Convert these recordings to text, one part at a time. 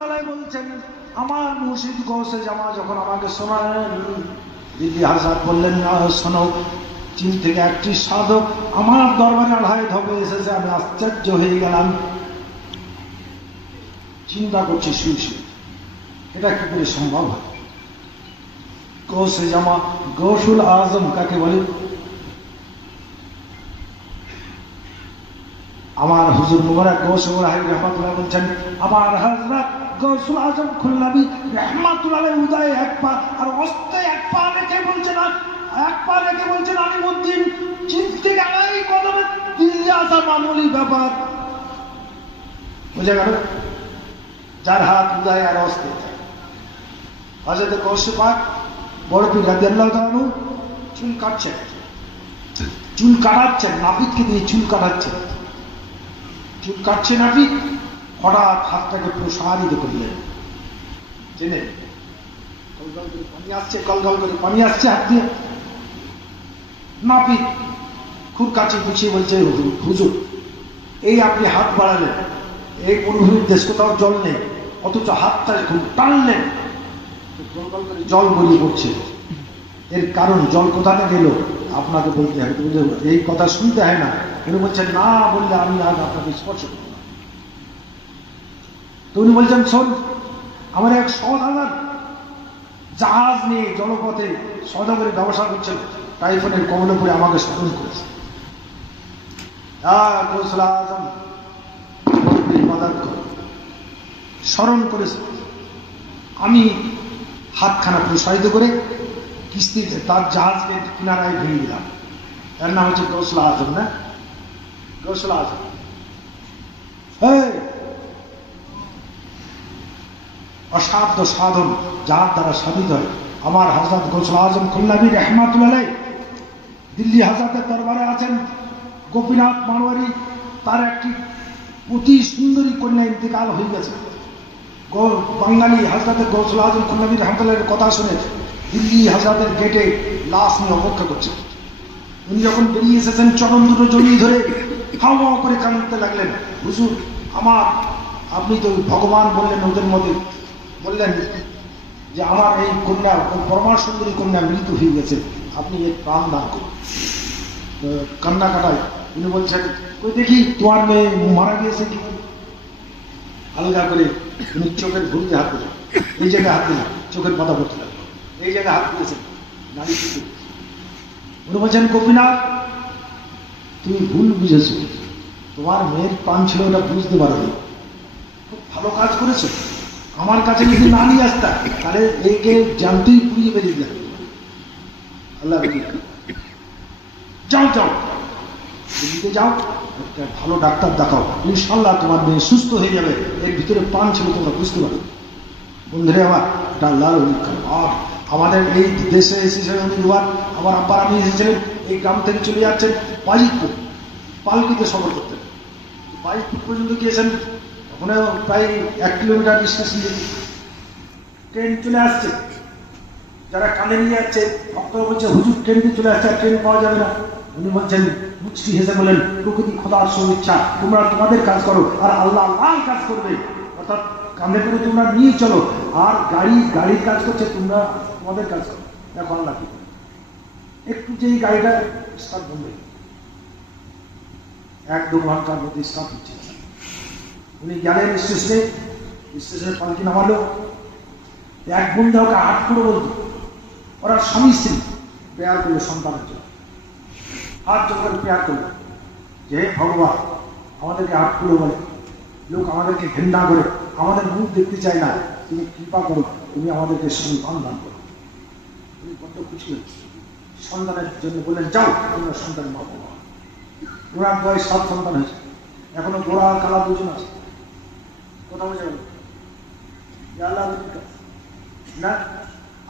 বলছেন আমার মুর্শিদ গৌসে জামা যখন আমাকে শোনালেন, দিদি হাজার বললেন না শোনো, চীন থেকে একটি সাধক আমার দরবারে আড়াই ধবে এসেছে। আমি আশ্চর্য হয়ে গেলাম, চিন্তা করছি শুয়ে এটা কি করে সম্ভব হয়? গৌসে জামা, গৌসুল আজম কাকে বলে? আমার হুজুর মুবারক গৌসে রহমাতুল্লাহ বলছেন আমার হযরত গৌসুল আজম খুলনাবী রহমাতুল্লাহ উদয় এক পা আর অস্তে এক পা রেখে বলছেন, এক পা রেখে বলছেন আলিমউদ্দিন চীন থেকে আড়াই কদমে দিল্লি আসা মামুলি ব্যাপার। বুঝে গেল? যার হাত উদয় আর অস্তে। হযরত গৌসে পাক বড় পীর রাদিয়াল্লাহু তাআলা আনহু চুল কাটছেন, চুল কাটাচ্ছেন, নাপিতকে দিয়ে চুল কাটাচ্ছেন। চুল কাটছে নাপিত, হঠাৎ হাতটাকে প্রসারিত করলেন, জেনে গলগল করে পানি আসছে, গলগল করে পানি আসছে হাত দিয়ে। নাপিত খুব কাছে গুছিয়ে বলছে, হুজুর এই আপনি হাত বাড়ালেন, এই মরুভূমির দেশ কোথাও জল নেই, অথচ হাতটা খুব টানলেন, গলগল করে জল গড়িয়ে পড়ছে। এর কারণ জল কোথা থেকে এলো আপনাকে বলতে হবে, এই কথা শুনতে হয় না। উনি বলছেন না বললে আমি আজ আপনাকে স্পর্শ করব না। তো উনি বলছেন শোন, আমার এক সহদাদার জাহাজ নিয়ে জলপথে সদাগরের ব্যবসা করছেন, টাইফনের কমলপুরে আমাকে স্মরণ করেছে। গৌসুল আজম স্মরণ করেছে। আমি হাতখানা প্রসারিত করে কিস্তিতে তার জাহাজকে কিনারায় ভেঙে দিলাম। এর নাম হচ্ছে গৌসুল আজম। না গৌসুল আজম অসাধ্য সাধন যার দ্বারা সাধিত হয়। আমার হযরত গৌসুল আজম খুলনাবী রহমাতুল্লাহ দিল্লি হাজরাতের দরবারে আছেন। গোপীনাথ মারোয়ারি তার একটি অতি সুন্দরী কন্যা ইন্তেকাল হয়ে গেছে। বাঙালি হযরত গৌসুল আজম খুলনাবী রহমাতুল্লাহের কথা শুনে দিল্লি হাজরাতের গেটে লাশ নিয়ে অপেক্ষা করছে। উনি যখন বেরিয়ে এসেছেন চরণ দুটো জড়িয়ে ধরে হাওয়া করে কাঁদতে লাগলেন, হুজুর আমার, আপনি তো ভগবান বললেন, ওদের মধ্যে বললেন যে আমার এই কন্যা, পরমা সুন্দরী কন্যা মৃত্যু হয়ে গেছে, আপনি এর প্রাণ দান করুন। কান্না কাটায় উনি বলছেন, ওই দেখি তোমার মেয়ে মারা গিয়েছে কি? আলগা করে উনি চোখের ভুলতে হাত দিলেন, এই জায়গায় হাত দিলেন, চোখের পাতা পড়তে লাগলো, এই জায়গায় হাত দিয়েছেন, নারী শুধু। উনি বলছেন গোপীনাথ তুমি ভুল বুঝেছো, তোমার মেয়ের প্রাণ ছিল ওটা বুঝতে পারোনি, খুব ভালো কাজ করেছো। আমার কাছে যদি না নিয়ে আসতা তাহলে একে জানতেই পুড়িয়ে বেরিয়ে দিলাম। আল্লাহ যাও যাও দিল্লিতে যাও, একটা ভালো ডাক্তার দেখাও, ইনশাল্লাহ তোমার মেয়ে সুস্থ হয়ে যাবে, এর ভিতরে প্রাণ ছিল তোমরা বুঝতে পারো। বন্ধুরে আমার এটা আল্লাহর অনুগ্রহ। আর আমাদের এই দেশে এসেছিলেন উনি দুবার, আমার আব্বার আমি এসেছিলেন, এই গ্রাম থেকে চলে যাচ্ছেন বাজিতপুর, পালকিতে সফর করতেন। বাজিতপুর পর্যন্ত গিয়েছেন, ওখানে প্রায় 1 কিলোমিটার স্টেশন থেকে ট্রেন চলে আসছে। যারা কানে নিয়ে যাচ্ছে ভক্তরা বলছে হুজুর ট্রেন দিয়ে চলে আসছে, আর ট্রেন পাওয়া যাবে না। উনি বলছেন মুচকি হেসে বলেন, প্রকৃতি খোদার ইচ্ছা, তোমরা তোমাদের কাজ করো আর আল্লাহ আল্লাহ কাজ করবে। অর্থাৎ কাঁধে করে তোমরা নিয়ে চলো, আর গাড়ির কাজ করছে, তোমরা তোমাদের কাজ করো। দেখো আল্লাহ কি একটু যেই গাড়িটা স্টার্ট বন্ধ, 1-2 ঘন্টার মধ্যে স্টার্ট হচ্ছে। উনি গেলেন স্টেশনে পালকি নামালো। এক বন্ধু ওকে হাত করে বলতো, ওরা স্বামী স্ত্রী প্রেয়ার করলো সন্তানের জন্য, হাত জোর করে প্রেয়ার করলো যে হে ভগবান আমাদেরকে হাত করে বলে, লোক আমাদেরকে ঘৃণা করে, আমাদের মুখ দেখতে চায় না, তুমি কৃপা করো, তুমি আমাদেরকে সন্তান দান করো। উনি বড্ড খুশি হয়েছে সন্তানের জন্য, বললেন যাও তোমরা সন্তানের মা বাবা। ওনার বয়স 7 সন্তান হয়েছে, এখনো গোড়া কালা দুজন আছে। কথা বলে যাবে আল্লাহ না,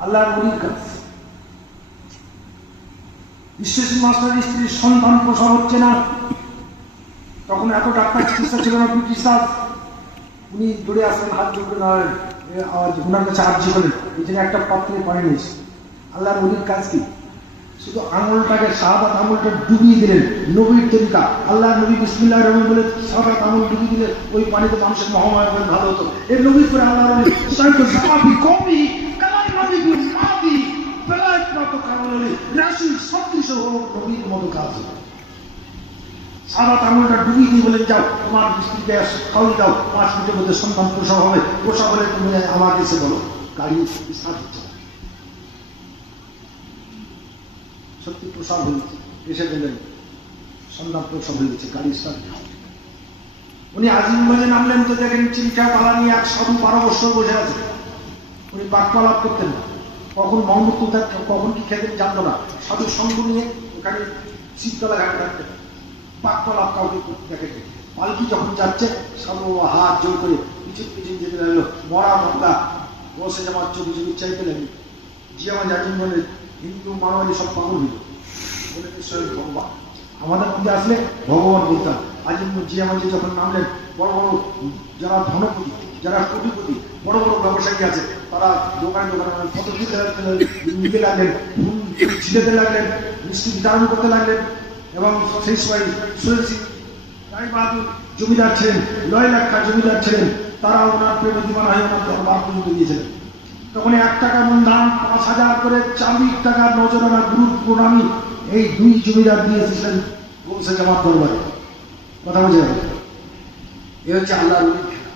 আল্লাহর অলির কাজ। স্টেশন মাস্টারের স্ত্রীর সন্তান প্রসব হচ্ছে না, তখন এত ডাক্তার চিকিৎসা ছিল না, চিকিৎসা। উনি দৌড়ে আসলেন, হাত জোড়ে ওনার কাছে আর্জি করলেন, এই জন্য একটা পাত্রে পানি নিয়েছে। আল্লাহর অলির কাজ কি? শুধু আঙুলটাকে শাহাদাত আঙুলটা ডুবিয়ে দিলেন নবীর তরিকা। আল্লাহ নবী বিসমিল্লাহির রহমানির রহিম বলে শাহাদাত আঙুল ডুবিয়ে দিলে ওই পানিতে মানুষের মহামায়া ভালো হতো। এই নবীর করে আল্লাহ সাইতো সাহাবী কবি কালাম নবী মাদি বেলায়েত মতো কারণে রাসূল সদৃশ নবীর মতো কাজ হবে। শাহাদাত আঙুলটা ডুবিয়ে দিয়ে বলেন যাও তোমার স্ত্রীকে খাওয়াই দাও, 5 মিনিটের মধ্যে সন্তান প্রসব হবে, প্রসব হলে তুমি আমাকে এসে বলো। গাড়ি স্টার্ট হচ্ছে, সত্যি প্রসব হয়েছে, এসে বললেন সন্তান প্রসব হয়েছে, গাড়ি স্টার্ট। উনি আজিমগঞ্জে নামলেন তো দেখেন চিন্তা পালা নিয়ে এক সাধু 12 বছর বসে আছে। উনি বাকপালাপ করতেন না, কখন মোহাম্মদ কোথায় কখন কি খেতেন জানতো না। সাধু সঙ্গ নিয়ে ওখানে শীততলা ঘাটে রাখতেন, বাকপালাপ কাউকে দেখেন। পালকি যখন যাচ্ছে সাধু হাত জোর করে পিছন পিছন যেতে লাগলো, মরা মরা বসে জামার চোখে চোখে চাইতে লাগলো। জিয়াগঞ্জ আজিমগঞ্জের হিন্দু মানবাদী সব পাগল হইল, বলে ভগবান আমাদের মধ্যে আসলে ভগবান বলতাম। জিয়াগঞ্জে যখন নামলেন বড় বড় যারা ধনপতি, যারা কোটিপতি, বড় বড় ব্যবসায়ী আছে, তারা দোকানে দোকানে কত নিতে লাগলেন, ছিলেতে লাগলেন, মিষ্টি বিতরণ করতে লাগলেন। এবং সেই সময় সুরেশ সিং রায় বাহাদুর জমিদার ছিলেন, 9 লাখ জমিদার ছিলেন, তারা ওনার প্রেমে দিবানা হয়ে ওনার দরবার পর্যন্ত দিয়েছিলেন। তখন 1 টাকা মূলধান 5,000 করে 40 টাকা নজরানা গুরু প্রণামী এই 2 জমিদার দিয়ে এসেছিলেন গোলসে জামাত দরবারে। কথা বোঝা গেল? এ হচ্ছে আল্লাহ রুলির খেলা।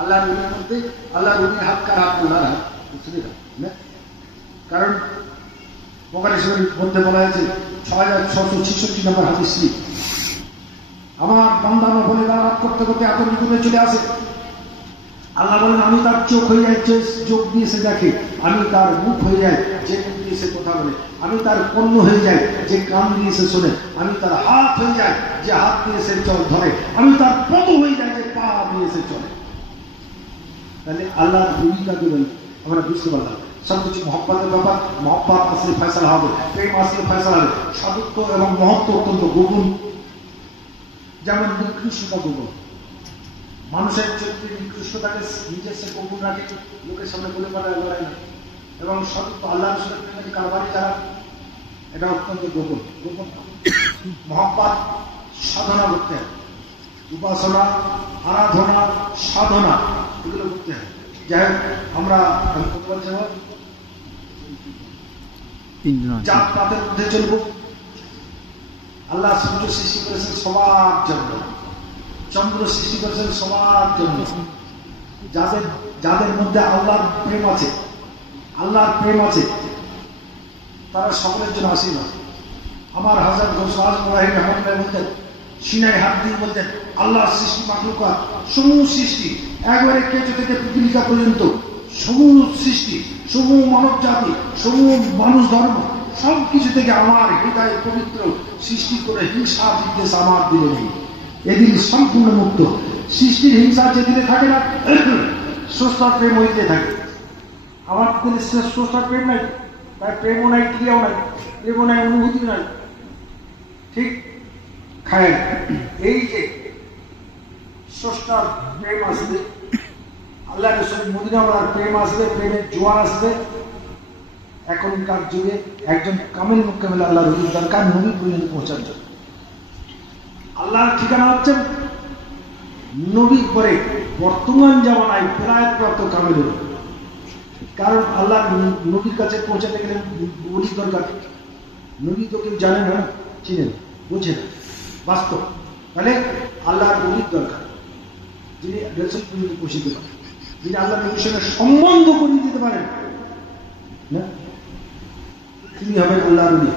আল্লাহ রুলির মধ্যে আল্লাহ রুলির হাত কার হাত আল্লাহর হাত, বুঝতে না? কারণ বোখারী শরীফের মধ্যে বলা হয়েছে 6666 নম্বর হাদিস, আমার বান্দা নফলে রাত করতে করতে এত নিকটে চলে আসে, আল্লাহ বলেন আমি তার চোখ হয়ে যাই যে চোখ দিয়ে সে দেখে, আমি তার মুখ হয়ে যাই যে মুখ দিয়ে সে কথা বলে, আমি তার কর্ণ হয়ে যাই যে কান দিয়ে সে শোনে, আমি তার হাত হয়ে যাই যে হাত দিয়ে সে চল ধরে, আমি তার পদ হয়ে যাই যে পা দিয়ে সে চলে। তাহলে আল্লাহর ভূমিকা দেবেন আমরা বুঝতে পারলাম। সবকিছু মহব্বতের ব্যাপার, মহব্বত আসলে ফয়সালা হবে, প্রেম আসলে ফয়সালা হবে। সাধুত্ব এবং মহত্ব অত্যন্ত গোপন, যেমন নিকৃষ্টতা গোপন। মানুষের চরিত্রের নিকৃষ্টতাকে নিজের সে গোপন রাখে, লোকের সামনে বলে পাঠায় লড়াই না। এবং সাধুত্ব আল্লাহ রসুলের প্রেমের কারবারি যারা, এটা অত্যন্ত গোপন। গোপন মহব্বত সাধনা করতে হয়, উপাসনা আরাধনা সাধনা এগুলো করতে হয়। যাই হোক আমরা জাত পাতের মধ্যে চলবো। আল্লাহ সূর্য সৃষ্টি করেছেন সবার জন্য, চন্দ্র সৃষ্টি করেছেন সবার জন্য। যাদের যাদের মধ্যে আল্লাহর প্রেম আছে, আল্লাহর প্রেম আছে, তারা সকলের জন্য আশীর্বাদ। আমার হযরত গৌস আজম ইব্রাহিম রহমাতুল্লাহ বলতেন, সিনায় হাত দিয়ে বলতেন আল্লাহর সৃষ্টি মাখলুকাত সমূহ সৃষ্টি একবারে কেঁচো থেকে পিপিলিকা পর্যন্ত সমূহ সৃষ্টি, সমূহ মানব জাতি, সমূহ মানুষ ধর্ম সব কিছু থেকে আমার হৃদয় পবিত্র সৃষ্টি করে হিংসা বিদ্বেষ আমার দিলে নেই, এদিন সম্পূর্ণ মুক্ত। সৃষ্টির হিংসা যে দিলে থাকে না, স্রষ্টার প্রেম ওই দিলে থাকে। আমার দিলে স্রষ্টার প্রেম নাই, তাই প্রেমও নাই, ক্রিয়াও নাই, প্রেমও নাই, অনুভূতিও নাই। ঠিক খায় এই যে স্রষ্টার প্রেম আসবে, আল্লাহ রসুল মদিনাওয়ালার প্রেম আসবে, প্রেমের জোয়ার আসবে। এখনকার যুগে একজন কামিল মুকাম্মিল আল্লাহ রসুল দরকার নবী পর্যন্ত পৌঁছার জন্য। আল্লাহর ঠিকানা হচ্ছে নবী পরে বর্তমান জামানায় প্রাপ্ত কামিল। কারণ আল্লাহ নবীর কাছে পৌঁছাতে গেলে বলি দরকার। নবী তো কেউ জানে না, চিনে না, বোঝে না, বাস্তব। তাহলে আল্লাহর নবীর দরকার, যিনি রসুল পর্যন্ত পৌঁছতে পারেন, যিনি আল্লাহ নবীর সঙ্গে সম্বন্ধ করিয়ে দিতে পারেন না, তিনি হবেন আল্লাহর নবী,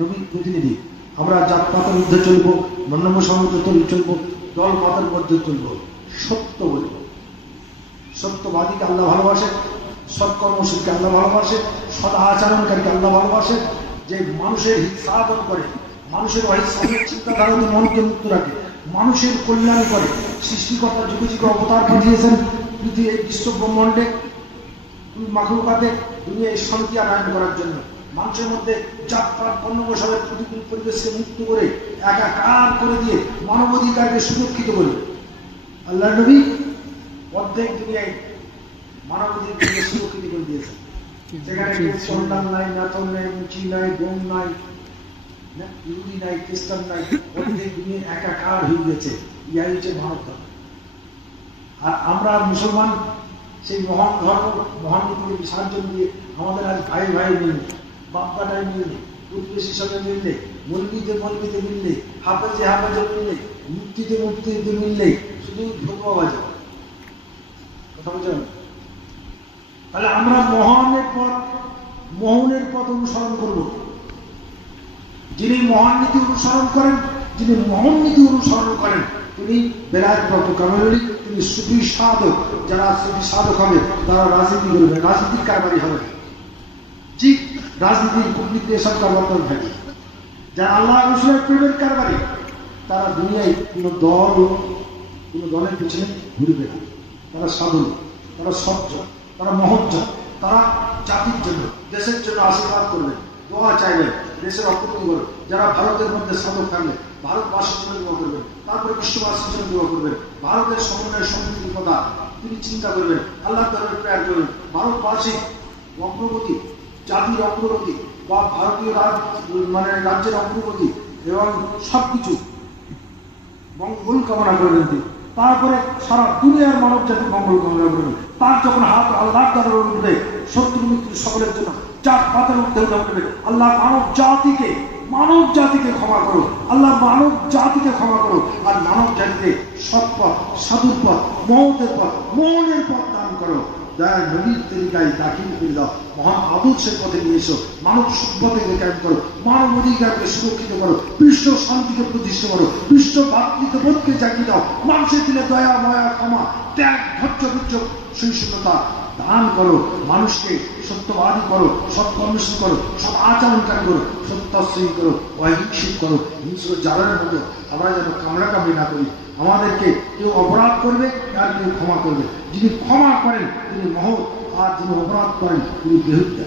নবীর প্রতিনিধি। আমরা জাত পাতের মধ্যে চলবো, মন্নম্য সমুদ্র তৈরি চলবো, দল পাতের মধ্যে চলবো, সত্য বলবো। সত্যবাদীকে আল্লাহ ভালোবাসে, সৎকর্মশীলকে আল্লাহ ভালোবাসে, সদ আচরণকারীকে আল্লাহ ভালোবাসে, যে মানুষের হিত সাধন করে, মানুষের অহিংসাত্মক চিন্তাধারা মনকে মুক্ত রাখে, মানুষের কল্যাণ করে। সৃষ্টিকর্তা যুগে যুগে অবতার পাঠিয়েছেন পৃথিবী বিশ্ব ব্রহ্মাণ্ডে মাখলুকাতে দুনিয়ায় শান্তি আনয়ন করার জন্য। মানুষের মধ্যে জাতপাত বর্ণবসাবের প্রতিকূল পরিবেশকে মুক্ত করে একাকার করে দিয়ে মানবাধিকারকে সুরক্ষিত করে। আল্লাহ নবী অর্ধেক দুনিয়ায় মানবাধিকারকে সুরক্ষিত করে দিয়েছেন। যেখানে কল্যাণ নাই, নাতন নাই, মুচি নাই, বোম নাই, ইহুদি নাই, খ্রিস্টান নাই, অর্ধেক দুনিয়া একাকার হয়ে গেছে। ইহাই হচ্ছে মানব ধর্ম। আর আমরা মুসলমান সেই মহান ধর্ম, মহান নীতিকে বিসর্জন দিয়ে আমাদের আজ ভাই ভাই মিললে, বাপকাটায় মিললে, প্রতিবেশীর সঙ্গে মিললে, মলবিতে মলবিতে মিললে, হাফেজে হাফেজে মিললে, মুক্তিতে মুক্তিতে মিললে শুধু ধর্মবাজ কথা বলছেন। তাহলে আমরা মোহনের পথ অনুসরণ করব। যিনি মহান নীতি অনুসরণ করেন, যিনি মহান নীতি অনুসরণ করেন, তিনি বেলায়েত প্রাপ্ত কামেল, তিনি সুফি সাধক। যারা সুফি সাধক হবে তারা রাজনীতি করবে, রাজনীতির কারবারি হবে। ঠিক রাজনীতির কূটনীতি এসব কারবার থাকে। যারা আল্লাহ রসুলের প্রেমের কারবারি, তারা দুনিয়ায় কোনো দলের পিছনে ঘুরবে না। তারা সাধু, তারা সহ্য, তারা মহজ্জ, তারা জাতির জন্য, দেশের জন্য আশীর্বাদ করবেন, দোয়া চাইবেন, দেশের অগ্রগতি করবেন। যারা ভারতের মধ্যে সাধক থাকলে ভারতবাসীর জন্য দোয়া করবেন, তারপরে বিশ্ববাসীর জন্য দোয়া করবেন। ভারতের সমন্বয়ের সমৃদ্ধির কথা তিনি চিন্তা করবেন, আল্লাহ তাআলার প্রেয়ার করবেন। ভারতবাসীর অগ্রগতি, জাতির অগ্রগতি বা ভারতীয় রাজ্যের অগ্রগতি এবং সবকিছু মঙ্গল কামনা করবেন তিনি। তারপরে সারা দুনিয়ার মানব জাতির মঙ্গল কামনা করবেন। তার যখন হাত আল্লাহ তাআলার উঠবে, শত্রু মিত্র সকলের জন্য জাত পাতের উঠতে উঠবে, আল্লাহ মানব জাতিকে ক্ষমা করো, আল্লাহ মানব জাতিকে ক্ষমা করো। আর মানব জাতিকে সৎ পথ, সাধুর পথ, মোহনের পথ দান করো। দয়ার নবীর তরিকায় দাখিল করে দাও। মহান আদর্শের পথে নিয়ে এসো। মানব সভ্যতাকে কায়েম করো, মানব অধিকারকে সুরক্ষিত করো, বিশ্ব শান্তিকে প্রতিষ্ঠা করো, বিশ্ব ভাতৃত্ববোধকে জাগিয়ে দাও। মানুষের দিলে দয়া, ময়া, ক্ষমা, ত্যাগ, ধৈর্য, সহিষ্ণুতা দান করো। মানুষকে সত্যবাদী করো, সৎকর্মশীল করো, সৎ আচরণকারী করো, সত্যাশ্রয়ী করো, অহিংসিত করো। হিংস্র জালের মতো আমরা যেন কামড়াকামড়ি না করি। আমাদেরকে কেউ অপরাধ করবে আর কেউ ক্ষমা করবে। যিনি ক্ষমা করেন তিনি মহৎ, আর যিনি অপরাধ করেন তিনি বেহুদা।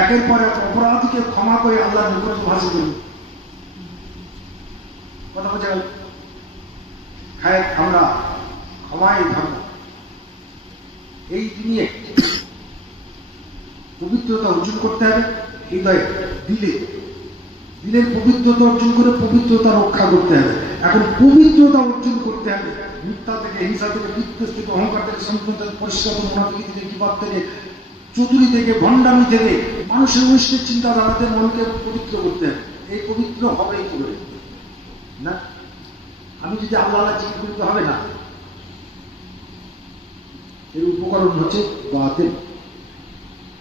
একের পর এক অপরাধীকে ক্ষমা করে আল্লাহ নিকট হাসিল করবে। কথা বলছে আমরা ক্ষমাই ধর্ম। এই দিনে পবিত্রতা অর্জন করতে হবে। হৃদয়ে, দিলের পবিত্রতা অর্জন করে পবিত্রতা রক্ষা করতে হবে। এখন পবিত্রতা অর্জন করতে হবে মিথ্যা থেকে, হিংসা থেকে, বিদ্বেষ থেকে, অহংকার থেকে, সম্পূর্ণ থেকে, পরিষ্কার মুনাফিকি থেকে, বিবাদ থেকে, চতুরি থেকে, ভণ্ডামি থেকে, মানুষের অনিষ্টের চিন্তাধারাতে মনকে পবিত্র করতে হবে। এই পবিত্র হবেই কি করে না? আমি যদি আল্লাহ জিকির করতে হবে না। এর উপকরণ হচ্ছে বাতিল।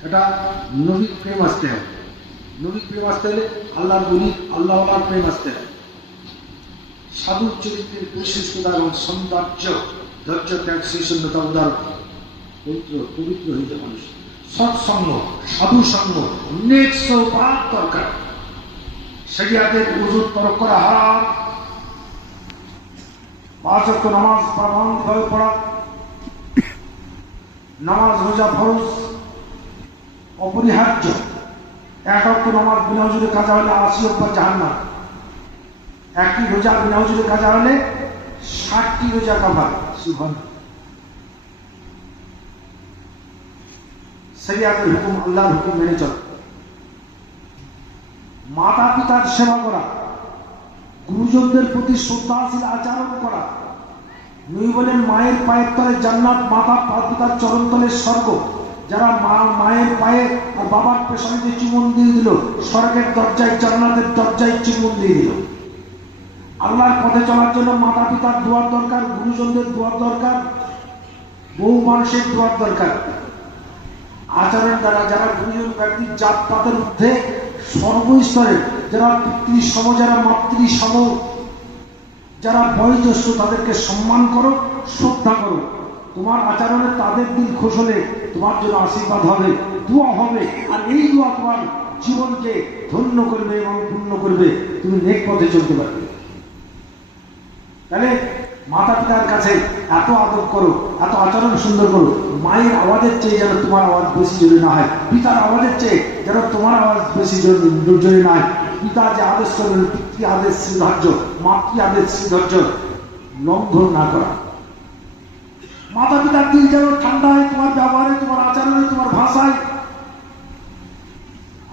এটা নবীর প্রেম আসতে হবে। নবীর প্রেম আসতে হলে আল্লাহর বলি, আল্লাহর প্রেম আসতে হবে। সাধুর চরিত্রের বৈশিষ্ট্যতা এবং সৌন্দর্য, ধৈর্য, ত্যাগ, সহিষ্ণুতা, উদারতা, পবিত্র হইতে মানুষ। সৎসঙ্গ, সাধু সঙ্গ, নেক সোহবত দরকার। শরিয়াতের ওযু তরক করা হারাম। 5 ওয়াক্ত নামাজ পাবন্দভাবে পড়া, নামাজ রোজা ফরজ অপরিহার্য। 1 ওয়াক্ত নামাজ বিনা হুজুরে কাজা হলে 80 অব্বার জাহান্নাম। 1টি রোজা বিনা হুজুরে কাজা হলে 60টি রোজা কাফারা। সুবহানাল্লাহ। শরিয়াতের হুকুম, আল্লাহর হুকুম মেনে চলা। মাতা পিতার সেবা করা, গুরুজনদের প্রতি শ্রদ্ধাশীল আচরণ করা। নবী বলেন মায়ের পায়ের তলে জান্নাত, মাতা পিতার চরণ তলে স্বর্গ। যারা মায়ের পায়ে আর বাবার পেছনে চুম্বন দিয়ে দিল, স্বর্গের দরজায়, জান্নাতের দরজায় চুম্বন দিয়ে দিল। আল্লাহর পথে চলার জন্য মাতা পিতার দোয়ার দরকার, গুরুজনদের দোয়ার দরকার, বহু মানুষের দোয়ার দরকার। আচরণ দ্বারা যারা গুরুজন ব্যক্তির জাতপাতের ঊর্ধ্বে সর্বস্তরে, যারা পিতৃসম, যারা মাতৃসম, যারা বয়োজ্যেষ্ঠ, তাদেরকে সম্মান করো, শ্রদ্ধা করো। তোমার আচরণে তাদের দিল খুশ হলে তোমার জন্য আশীর্বাদ হবে, দোয়া হবে। আর এই দোয়া তোমার জীবনকে ধন্য করবে এবং পূর্ণ করবে। তুমি নেক পথে চলতে পারবে। তাহলে মাতা পিতার কাছে এত আদর করো, এত আচরণ সুন্দর করো। মায়ের আওয়াজের চেয়ে যেন তোমার আওয়াজ বেশি জোরে না হয়, পিতার আওয়াজের চেয়ে যেন তোমার আওয়াজ বেশি জোরে না হয়। পিতা যে আদেশ করবেন, পিতৃ আদেশ শ্রীধৈর্য, মাতৃ আদেশ শ্রীধৈর্য লঙ্ঘন না করা। মাতা পিতার দিল যেন ঠান্ডা হয় তোমার ব্যবহারে, তোমার আচরণে, তোমার ভাষায়।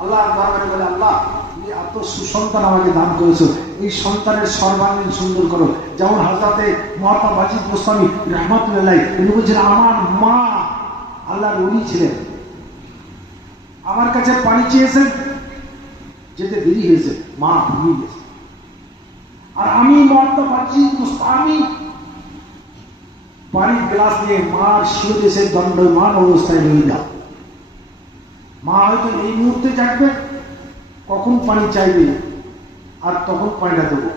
আল্লাহ দরবারে বলে, আল্লাহ তুমি এত সুসন্তান আমাকে দান করেছো, এই সন্তানের সর্বাঙ্গীন সুন্দর করো। যেমন হযরতে মহাত্মা বাজিদ গোস্বামী রহমাতুল্লাহ উনি বলছেন, আমার মা আল্লাহর ওলি ছিলেন, আমার কাছে পানি চেয়েছেন, যেতে দেরি হয়েছে, মা ঘুমিয়ে গেছে। আর আমি মহাত্মা বাজিদ গোস্বামী পানির গ্লাস নিয়ে মার শিরদেশে দণ্ডমান অবস্থায় রইলাম। মা হয়তো এই মুহূর্তে জাগবে, কখন পানি চাইবে আর তখন পানিটা দেবো।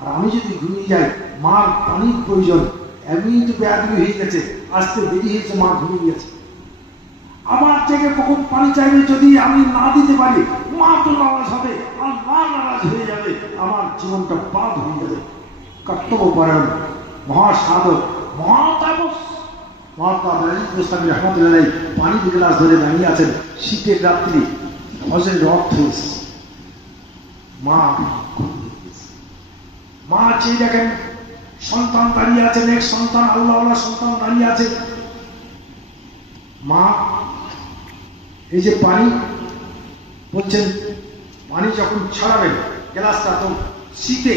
আর আমি যদি ঘুমিয়ে যাই, মার পানির প্রয়োজন, এমনি তো ব্যাধি হয়ে গেছে, আসতে দেরি হয়েছে, মা ঘুমিয়ে গেছে। আমার থেকে কখন পানি চাইবে, যদি আমি না দিতে পারি, মা তো নারাজ হবে, আর মা নারাজ হয়ে যাবে, আমার জীবনটা বাদ হয়ে যাবে। কর্তব্যপরায়ণ, মহাসাধক, মহাতাপস মহাত্মা বাজিদ গোস্বামী রহমাতুল্লাহ পানির গ্লাস ধরে দাঁড়িয়ে আছেন। শীতের রাত্রি, হজের রক্ত হয়েছে, মা চেয়ে দেখেন সন্তান দাঁড়িয়ে আছেন, এক সন্তান, আল্লাহ সন্তান দাঁড়িয়ে আছে। মা এই যে পানি বলছেন, পানি যখন ছাড়াবেন, গ্লাসটা তো শীতে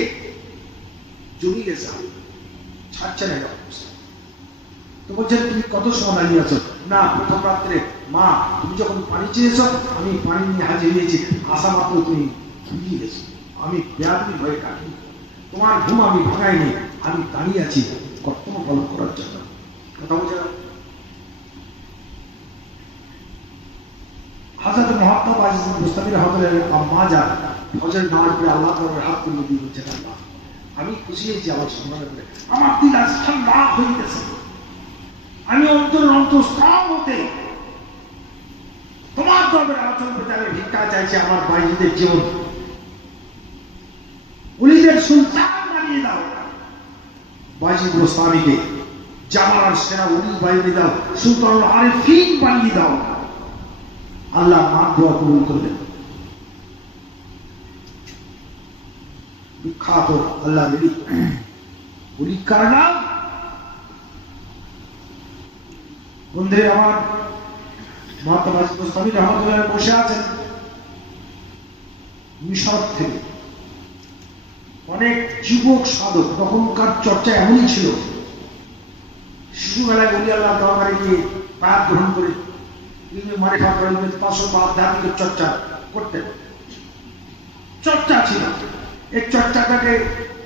জমি গেছে, ছাড়ছে না। তো বলছেন, তুমি কত সময় দাঁড়িয়ে আছো? না, প্রথম রাত্রে মা তুমি যখন পানি চেয়েছ, আমি পানি নিয়ে হাজির হয়েছি, আসা মাত্র তুমি ঘুমিয়ে গেছো। আমি ব্যাধি ভয়ে কাটি, তোমার ঘুম আমি ভাঙাইনি, আমি দাঁড়িয়ে আছি কর্তব্য পালন করার জন্য। কথা বলছে হযরত মহাত্মা বাজিদ গোস্বামী রহমাতুল্লাহ মা যা হজের নামাজ পড়ে আল্লাহ তাআলার হাত তুলে দিয়ে বলছেন, আল্লাহ আমি খুশি হয়েছি আমার সম্মানের উপরে, আমার দিল আজ ঠান্ডা হয়ে গেছে, আমি অন্তঃস্থান হতে তোমার দরবারে আচরণ পেতে আমি ভিক্ষা চাইছি। আমার বাজিদের জীবন উলিদের সুলতান বানিয়ে দাও, বাজিদ গোস্বামীকে জামানার সেরা উলি বানিয়ে দাও, সুলতান আরিফিন বানিয়ে দাও। আল্লাহ মার দোয়া কবুল করলেন। বিখ্যাত আল্লাহ উলি কার নাম? বন্ধুরা আমার, মহাত্মা বাজিদ গোস্বামী রহমাতুল্লাহ বসে আছেন মিশর থেকে। অনেক যুবক সাধক, তখনকার চর্চা এমনই ছিল, শিশুবেলায় বলি আল্লাহ দরবারে গিয়ে পাঠ গ্রহণ করে মারিফাত করেন, আধ্যাত্মিক চর্চা করতেন, চর্চা ছিল। এই চর্চাটাকে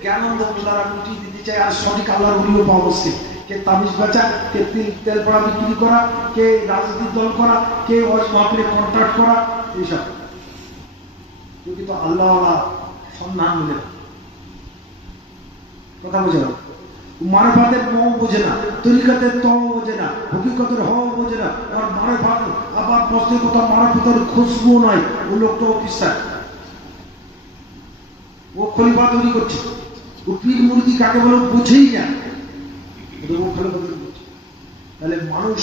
জ্ঞানন্দ দ্বারা মিটিয়ে দিতে চায়। আর সঠিক আল্লাহর ওলিও পাওয়া মুশকিল। কে তাবিজ বেচা, কে তেল পড়া বিক্রি করা, কে রাজনৈতিক দল করা, কে ওয়াজ মাহফিলে কন্ট্রাক্ট করা, এইসব। কিন্তু আল্লাহ সন্ধান মিলে না। কথা বোঝে না, মারিফাতের মও বোঝে না, তরিকাতের তও বোঝে না, হকিকতের হওয়া বোঝে না। আর মারিফাত আবার বসতে কোথাও মারিফাতের খুশবু নয়, ও লোকটা অফিসার, ও খলিফা তৈরি করছে, ও পীর মুরিদি কাকে বলে বোঝেই না। তাহলে মানুষ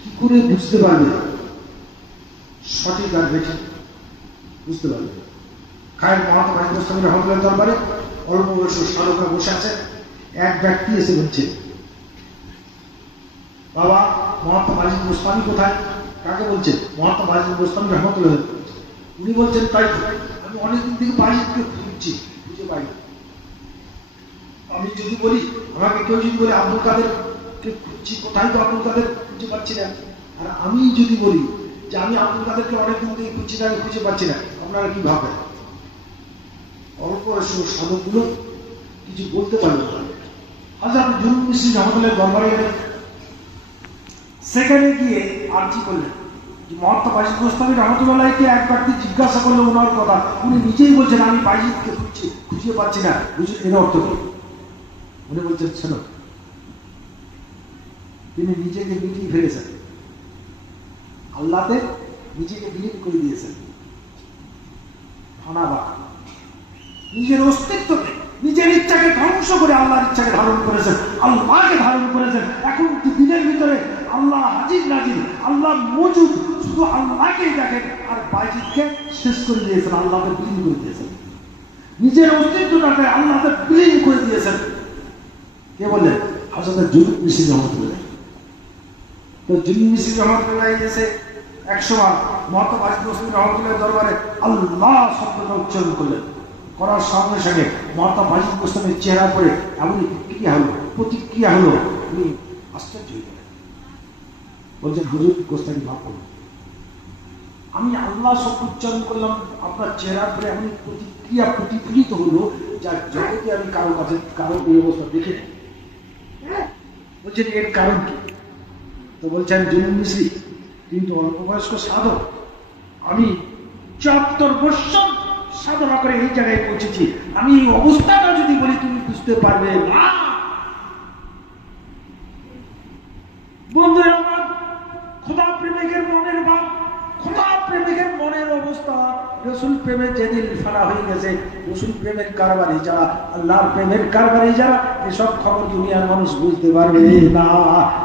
কি করে বুঝতে পারবে সঠিক আর বেঠিক? বুঝতে পারবে। খায়ের মহাত্মা বাজিদ গোস্বামী রহমাতুল্লাহ দরবারে অল্প বয়সী সাধকরা বসে আছে। এক ব্যক্তি এসে বলছে, বাবা মহাত্মা বাজিদ গোস্বামী কোথায়? কাকে বলছে? মহাত্মা বাজিদ গোস্বামী রহমাতুল্লাহ। উনি বলছেন, তাই আমি অনেকদিন থেকে বাজিদকে খুঁজছি, খুঁজে পাই। আমি যদি বলি, আমাকে কেউ যদি বলে আব্দুল কাদেরকে খুঁজছি, কোথায় তো আব্দুল কাদের খুঁজে পাচ্ছি না। আর আমি যদি বলি যে আমি আব্দুল কাদেরকে অনেকদিন থেকে খুঁজছি না, আমি খুঁজে পাচ্ছি না, আপনারা কি ভাবেন? অল্প বয়সী সাধকগুলো কিছু বলতে পারবে না। হযরত জুনুন মিশরী রহমাতুল্লাহ দরবারে গেলেন, সেখানে গিয়ে আর্জি করলেন যে মহাত্মা বাজিদ গোস্বামী রহমাতুল্লাহকে এক ব্যক্তি জিজ্ঞাসা করলো ওনার কথা, উনি নিজেই বলছেন আমি বাজিদকে খুঁজছি, খুঁজে পাচ্ছি না। বুঝুন এর অর্থ কি? উনি বলছেন, শোনো, তিনি নিজেকে মিটিয়ে ফেলেছেন, আল্লাহতে নিজেকে বিলীন করে দিয়েছেন। নিজের অস্তিত্বকে, নিজের ইচ্ছাকে ধ্বংস করে আল্লাহর ইচ্ছাকে ধারণ করেছেন, আল্লাহকে ধারণ করেছেন। এখন দিনের ভিতরে আল্লাহ হাজির নাজির, আল্লাহ মজুদ, শুধু আল্লাহকেই দেখেন। আর বাজিদকে শেষ করে দিয়েছেন, আল্লাহকে বিলীন করে দিয়েছেন। নিজের অস্তিত্বটাকে আল্লাহকে বিলীন করে দিয়েছেন। কে বললেন? হযরত জুনুন মিশরী রহমাতুল্লাহ। তো জুন্নি মিসরি রহমতুল্লাহ এসে একসময় মহাত্মা বাজিদ মুসলিম রহমতুল্লাহ দরবারে আল্লাহ শব্দটা উচ্চারণ করলেন। করার সঙ্গে সঙ্গে মহাত্মা বাজিদ মুসলিমের চেহারা করে এমনই প্রতিক্রিয়া হলো উনি আশ্চর্য হয়ে গেলেন। বলছেন হুজুর গোস্তানি মাফ করুন, আমি আল্লাহ শব্দ উচ্চারণ করলাম, আপনার চেহারা করে এমন প্রতিক্রিয়া প্রতিফলিত হলো যা জগতে আমি কারো এই অবস্থা দেখে নেই। বলছেন এর কারণ কি? তো বলছেন জুন্নি মিসরি কিন্তু অল্প বয়স্ক সাধক, আমি 74 বছর সাধনা করে এই জায়গায় পৌঁছেছি, আমি এই অবস্থাটা যদি বলি তুমি বুঝতে পারবে না। বন্ধুরা আমার, খোদা প্রেমিকের মনের ভাব, খোদা প্রেমিকের মনের অবস্থা, রসুল প্রেমের যেদিন ফানা হয়ে গেছে, রসুল প্রেমের কারবারি যারা, আল্লাহর প্রেমের কারবারি যারা, এসব খবর দুনিয়ার মানুষ বুঝতে পারবে না।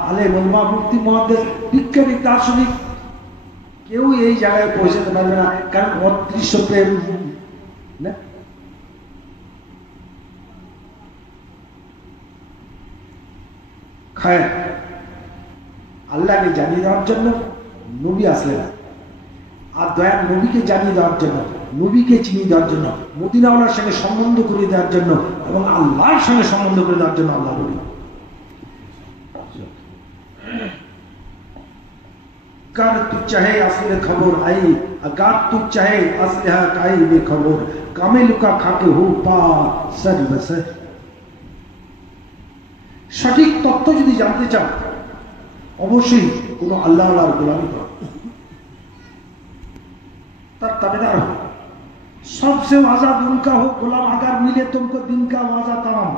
আলেম ওলামা মুফতি মুহাদ্দিস বিজ্ঞানী দার্শনিক কেউ এই জায়গায় পৌঁছাতে পারবে না, কারণ অদৃশ্য প্রেম না। খায় আল্লাহকে জানিয়ে দেওয়ার জন্য নবী আসলেন, আর দয়ার নবীকে জানিয়ে দেওয়ার জন্য, নবীকে চিনিয়ে দেওয়ার জন্য, মদিনাওয়ালার সঙ্গে সম্বন্ধ করে দেওয়ার জন্য এবং আল্লাহর সঙ্গে সম্বন্ধ করে দেওয়ার জন্য আল্লাহ নবী। कर तू चाहे असले खबर आई, अगर तू चाहे असले काई बे खबर, कामे लुका खाके हो पा सर बस। সঠিক তত্ত্ব যদি জানতে চাও অবশ্যই কোন আল্লাহর গোলামি করো, তার তাবেদার हो। सबसे आजाद उनका हो गुलाम, अगर मिले तुमको दिन का वाजा तमाम,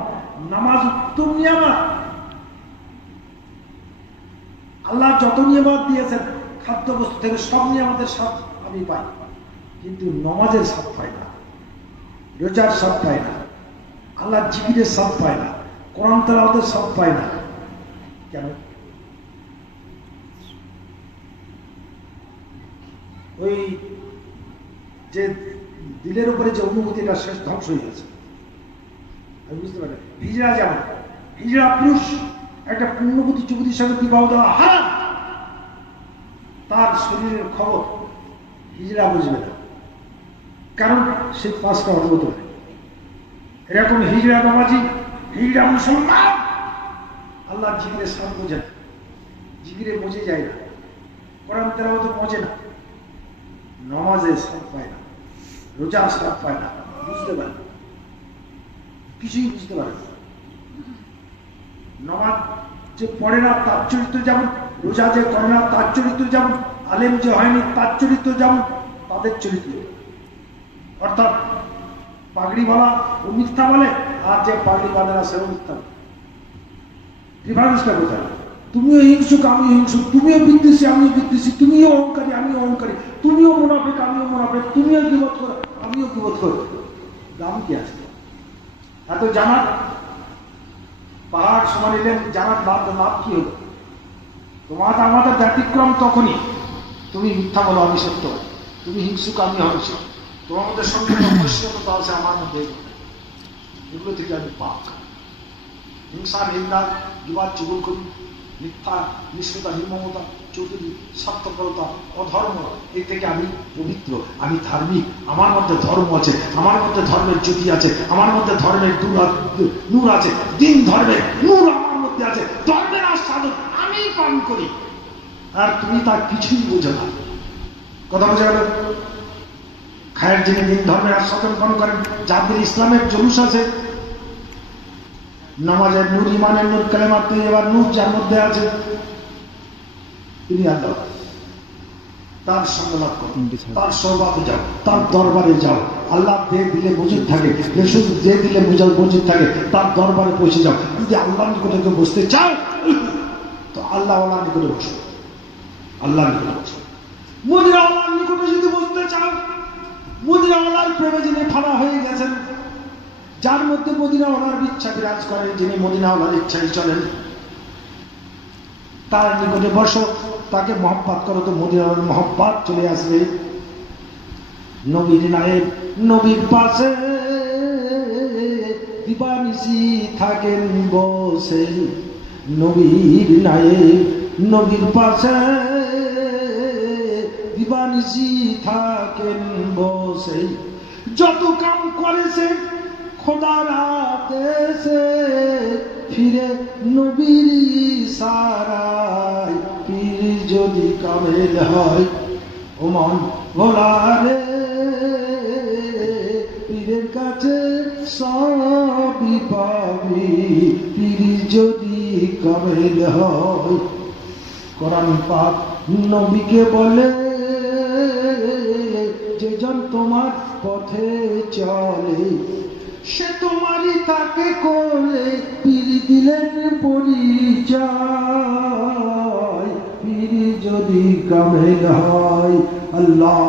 नमाज तुम नियामत। আল্লাহ যত নিয়ামত দিয়েছেন খাদ্য বস্তু থেকে সব নিয়ামতের স্বাদ আমি পাই, কিন্তু নমাজের স্বাদ পাই না, রোজার স্বাদ পাই না, আল্লাহর জিকিরের স্বাদ পাই না, কোরআন তেলাওয়াতের স্বাদ পাই না। কেন? ওই যে দিলের উপরে যে অনুভূতিটা শেষ ধ্বংস হয়ে গেছে, আমি বুঝতে পারি। হিজড়া যেমন, হিজড়া পুরুষ একটা পূর্ণবতী যুবতীর সঙ্গে বিবাহ দেওয়া হারাম, তার শরীরের খবর হিজড়া বুঝবে না, কারণ সে 5টা অনুভূত হয়। এরকম হিজড়া নামাজি, হিজড়া মুসলমান আল্লাহ জিকিরের স্বাদ বোঝে না, জিকিরে বোঝে যায় না, কোরআন তেলাওয়াতে বোঝে না, নামাজের স্বাদ পায় না, রোজার স্বাদ পায় না, বুঝতে পারে না, কিছুই বুঝতে পারে না। নামাজ যে পড়ে না তার চরিত্র যেমন, রোজা যে করে না তার চরিত্র যেমন, আলেম যে হয়নি তার চরিত্র যেমন, তাদের চরিত্র অর্থাৎ পাগড়ি বলা ও মিথ্যা বলে, আর যে পাগড়ি বাঁধে না সেও মিথ্যা বলে। ডিফারেন্সটা কোথায়? তুমিও হিংসুক আমিও হিংসুক, তুমিও বিদ্বেষী আমিও বিদ্বেষী, তুমিও অহংকারী আমিও অহংকারী, তুমিও মুনাফিক আমিও মুনাফিক, তুমিও বিপদ করো আমিও বিপদ করো। দাম কি আছে? এত জানার পাহাড় সমান এলেন, জানার লাভ কি হলো? তোমার আমাদের ব্যতিক্রম তখনই তুমি মিথ্যা বলো আমি সত্য, তুমি হিংসুক আমি হিংসুক, তোমার মধ্যে সম্পূর্ণ বৈশ্যতা আছে, আমার মধ্যে এগুলো থেকে আমি পাক। হিংসা, নিন্দা, বিবাদ, চুগলখড়ি, মিথ্যা, নিষ্ঠতা, নির্মমতা, চতুরি, স্বার্থপরতা, অধর্ম, এর থেকে আমি পবিত্র, আমি ধার্মিক, আমার মধ্যে ধর্ম আছে, আমার মধ্যে ধর্মের জ্যোতি আছে, আমার মধ্যে ধর্মের নূর আছে, দিন ধর্মের নূর আমার মধ্যে আছে, ধর্মের আস্বাদন আমি পান করি, আর তুমি তার কিছুই বোঝো না। কথা বোঝা গেল? খায়ের যিনি দিন ধর্মের আস্বাদন পান করেন, যাদের ইসলামের জলুস আছে, নামাজের নূর, ইমানের নূর, কালেমার তৈবার নূর যার মধ্যে আছে, তিনি আল্লাহ। তার সঙ্গে লাভ করো, তার সৌবাতে যাও, তার দরবারে যাও। আল্লাহ যে দিলে মজুদ থাকে, যে দিলে মজুদ থাকে, তার দরবারে পৌঁছে যাও। যদি আল্লাহর নিকটে বসতে চাও তো আল্লাহ আল্লাহর নিকটে বসো, আল্লাহর নিকটে বসো। মদিনা আল্লাহর নিকটে যদি বসতে চাও, মদিনা আল্লাহর প্রেমে যিনি ফানা হয়ে গেছেন, যার মধ্যে মদিনাওয়ালার ইচ্ছা বিরাজ করে, যিনি মদিনাওয়ালার ইচ্ছাই চলেন, তার নিকটে বসো, তাকে মহব্বত করো, তো মদিনাওয়ালার মহব্বত চলে আসবে। নবীর নায়েব নবীর পাশে দিবানিশি থাকেন বসে, নবীর নায়েব নবীর পাশে দিবানিশি থাকেন বসে, যত কাম করেছে খোদার আদেশে, ফিরে নবীর ইশারায় পীর যদি কামেল হয় ও মন ভোলারে, পীরের কাছে সবই পাবি পীর যদি কামেল হয়। কোরআন পাক নবীকে বলে, যেজন তোমার পথে চলে সে তোমারই তাকে করে পীর দিলেন পরিচয়, পীর যদি কামেল হয়। আল্লাহ